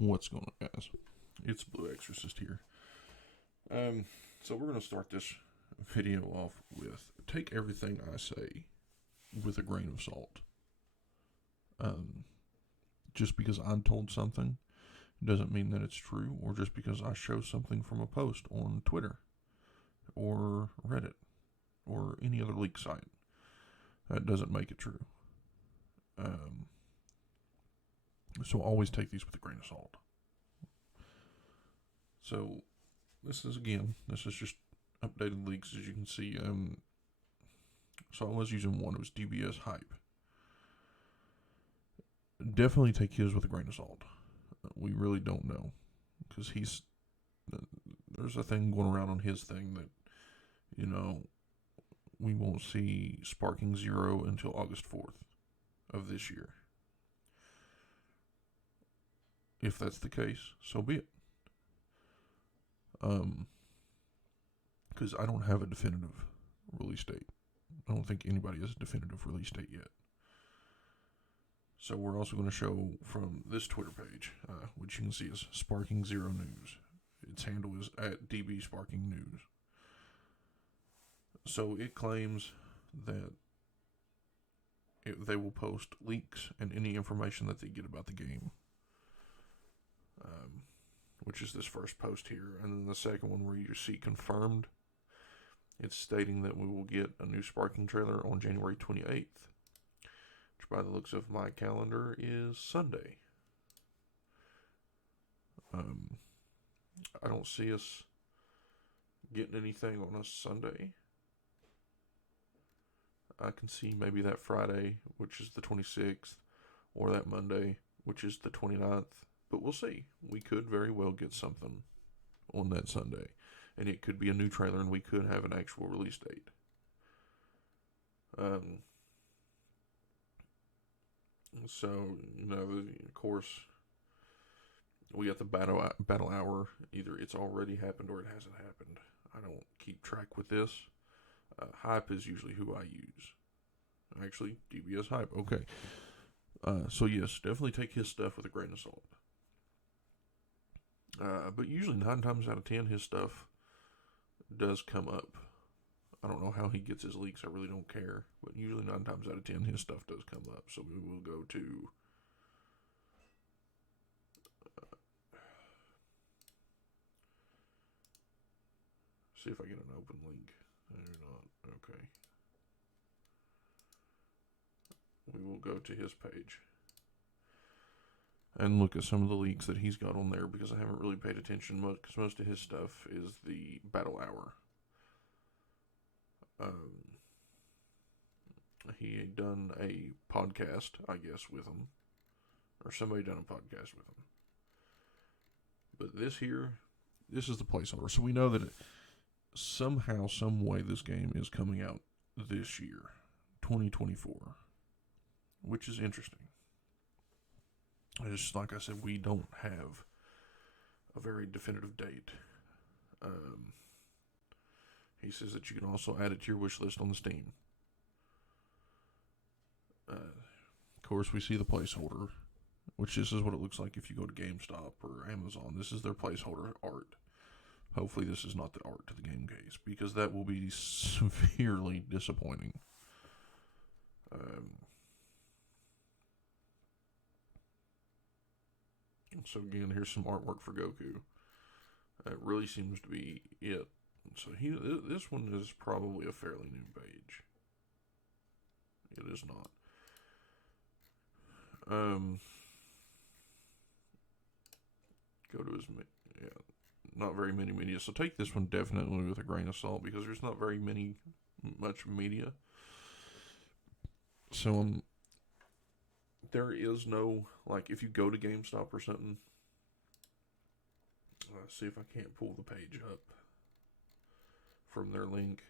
What's going on, guys? It's Blue Exorcist here. So we're going to start this video off with take everything I say with a grain of salt. Just because I'm told something doesn't mean that it's true, or just because I show something from a post on Twitter or Reddit or any other leak site. That doesn't make it true. So always take these with a grain of salt. So this is just updated leaks, as you can see. So I was using one. It was DBS Hype. Definitely take his with a grain of salt. We really don't know, because there's a thing going around on his thing that, we won't see Sparking Zero until August 4th of this year. If that's the case, so be it. Because I don't have a definitive release date. I don't think anybody has a definitive release date yet. So we're also going to show from this Twitter page, which you can see is Sparking Zero News. Its handle is at DB Sparking News. So it claims that they will post leaks and any information that they get about the game. Which is this first post here. And then the second one where you see confirmed, it's stating that we will get a new Sparking trailer on January 28th. Which by the looks of my calendar is Sunday. I don't see us getting anything on a Sunday. I can see maybe that Friday, which is the 26th, or that Monday, which is the 29th. But we'll see. We could very well get something on that Sunday. And it could be a new trailer, and we could have an actual release date. So, of course, we got the battle hour. Either it's already happened or it hasn't happened. I don't keep track with this. Hype is usually who I use. Actually, DBS Hype. Okay. So yes, definitely take his stuff with a grain of salt. But usually 9 times out of 10, his stuff does come up. I don't know how he gets his leaks. I really don't care. But usually 9 times out of 10, his stuff does come up. So we will go to... see if I get an open link. Maybe not. Okay. We will go to his page and look at some of the leaks that he's got on there, because I haven't really paid attention much, because most of his stuff is the battle hour. He had done a podcast, I guess, with him, or somebody done a podcast with him. But this is the placeholder, so we know that somehow, some way, this game is coming out this year, 2024, which is interesting. Just like I said, we don't have a very definitive date. He says that you can also add it to your wish list on the Steam. Of course, we see the placeholder, which this is what it looks like if you go to GameStop or Amazon. This is their placeholder art. Hopefully this is not the art to the game case, because that will be severely disappointing. So again, here's some artwork for Goku. That really seems to be it. So this one is probably a fairly new page. It is not. Go to his, not very many media. So take this one definitely with a grain of salt, because there's not very much media. So there is no, like, if you go to GameStop or something, see if I can't pull the page up from their link,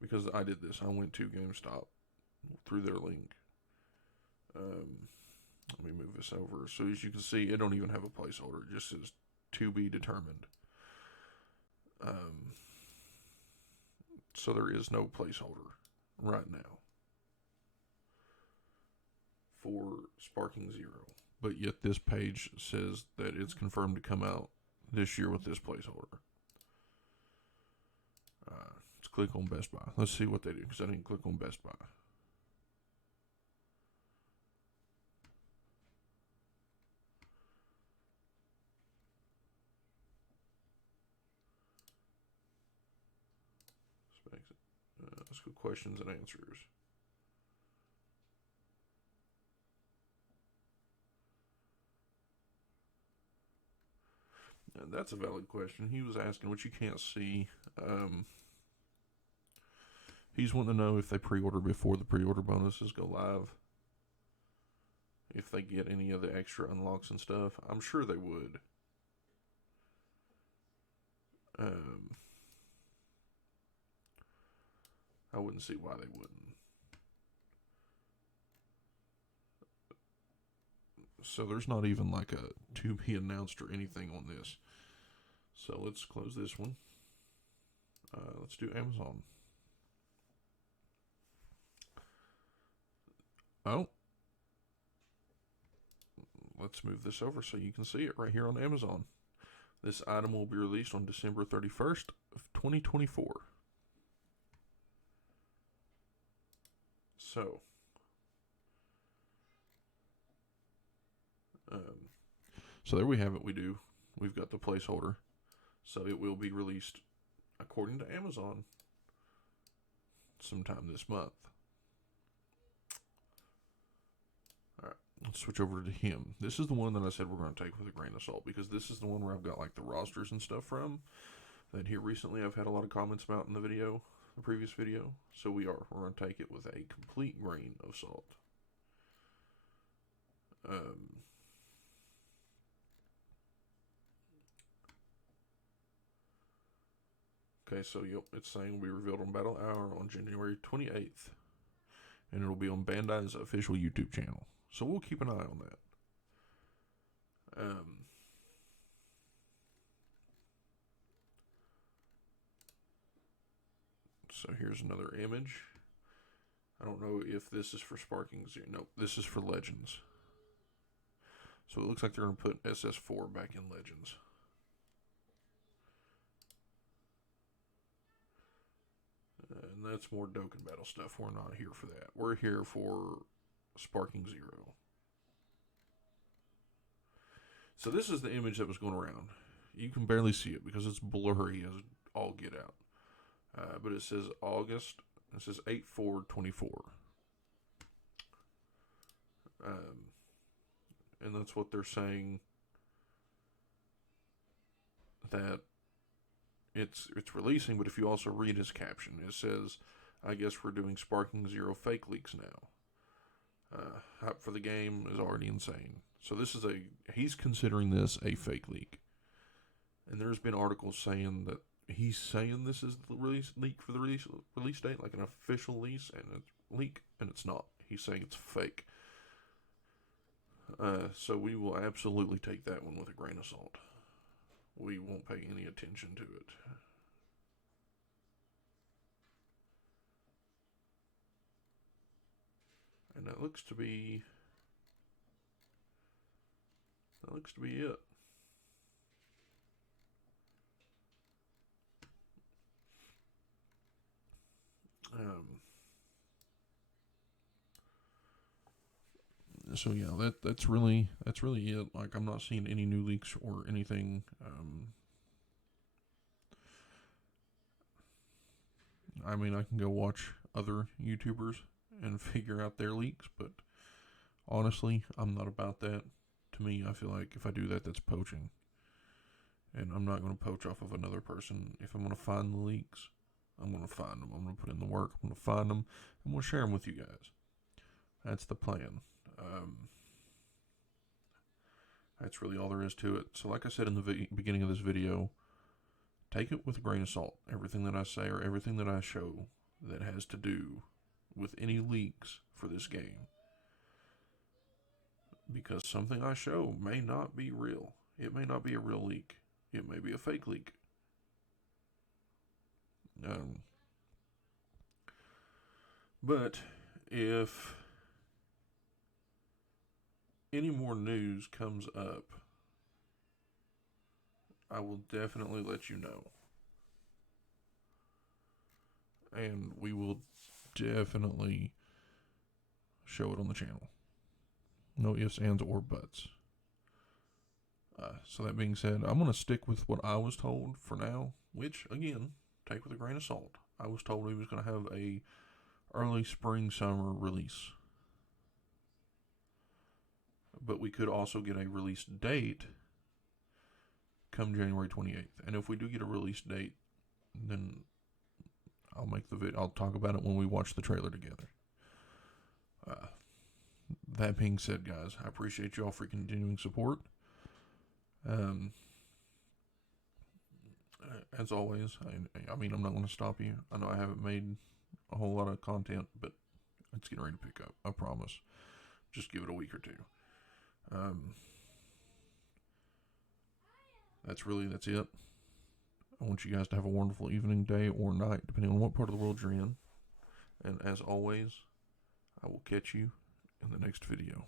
because I did this. I went to GameStop through their link. Let me move this over. So as you can see, it don't even have a placeholder. It just says to be determined. So there is no placeholder right now for Sparking Zero. but yet this page says that it's confirmed to come out this year with this placeholder. Let's click on Best Buy. Let's see what they do, because I didn't click on Best Buy. Let's go questions and answers. And that's a valid question. He was asking what you can't see. He's wanting to know if they pre-order before the pre-order bonuses go live. If they get any of the extra unlocks and stuff. I'm sure they would. I wouldn't see why they wouldn't. So there's not even like a to be announced or anything on this. So let's close this one. Let's do Amazon. Oh. Let's move this over so you can see it right here on Amazon. This item will be released on December 31st of 2024. So there we have it. We've got the placeholder. So it will be released, according to Amazon, sometime this month. Alright, let's switch over to him. This is the one that I said we're going to take with a grain of salt, because this is the one where I've got like the rosters and stuff from. That here recently I've had a lot of comments about in the previous video. So we're going to take it with a complete grain of salt. Okay, so yep, it's saying we revealed on Battle Hour on January 28th. And it'll be on Bandai's official YouTube channel. So we'll keep an eye on that. So here's another image. I don't know if this is for Sparking Zero. Nope, this is for Legends. So it looks like they're going to put SS4 back in Legends. And that's more Dokkan Battle stuff. We're not here for that. We're here for Sparking Zero. So this is the image that was going around. You can barely see it because it's blurry as all get out. But it says August. It says 8/4/24. And that's what they're saying. That it's releasing, but if you also read his caption, it says, I guess we're doing Sparking Zero fake leaks now. Hype for the game is already insane. So he's considering this a fake leak. And there's been articles saying that he's saying this is the release leak for the release date, like an official leak, and it's not. He's saying it's fake. So we will absolutely take that one with a grain of salt. We won't pay any attention to it. And that looks to be it. So yeah, that's really it. Like, I'm not seeing any new leaks or anything. I mean, I can go watch other YouTubers and figure out their leaks, but honestly, I'm not about that. To me, I feel like if I do that, that's poaching. And I'm not going to poach off of another person. If I'm going to find the leaks, I'm going to find them. I'm going to put in the work. I'm going to find them. And we'll share them with you guys. That's the plan. That's really all there is to it. So like I said in the beginning of this video, take it with a grain of salt. Everything that I say or everything that I show that has to do with any leaks for this game. Because something I show may not be real. It may not be a real leak. It may be a fake leak. But if any more news comes up, I will definitely let you know. And we will definitely show it on the channel. No ifs, ands, or buts. So that being said, I'm going to stick with what I was told for now, which, again, take with a grain of salt. I was told we was going to have a early spring, summer release. But we could also get a release date come January 28th. And if we do get a release date, then I'll make the video. I'll talk about it when we watch the trailer together. That being said, guys, I appreciate y'all for continuing support. As always, I mean, I'm not going to stop you. I know I haven't made a whole lot of content, but it's getting ready to pick up. I promise. Just give it a week or two. That's it. I want you guys to have a wonderful evening, day, or night, depending on what part of the world you're in. And as always, I will catch you in the next video.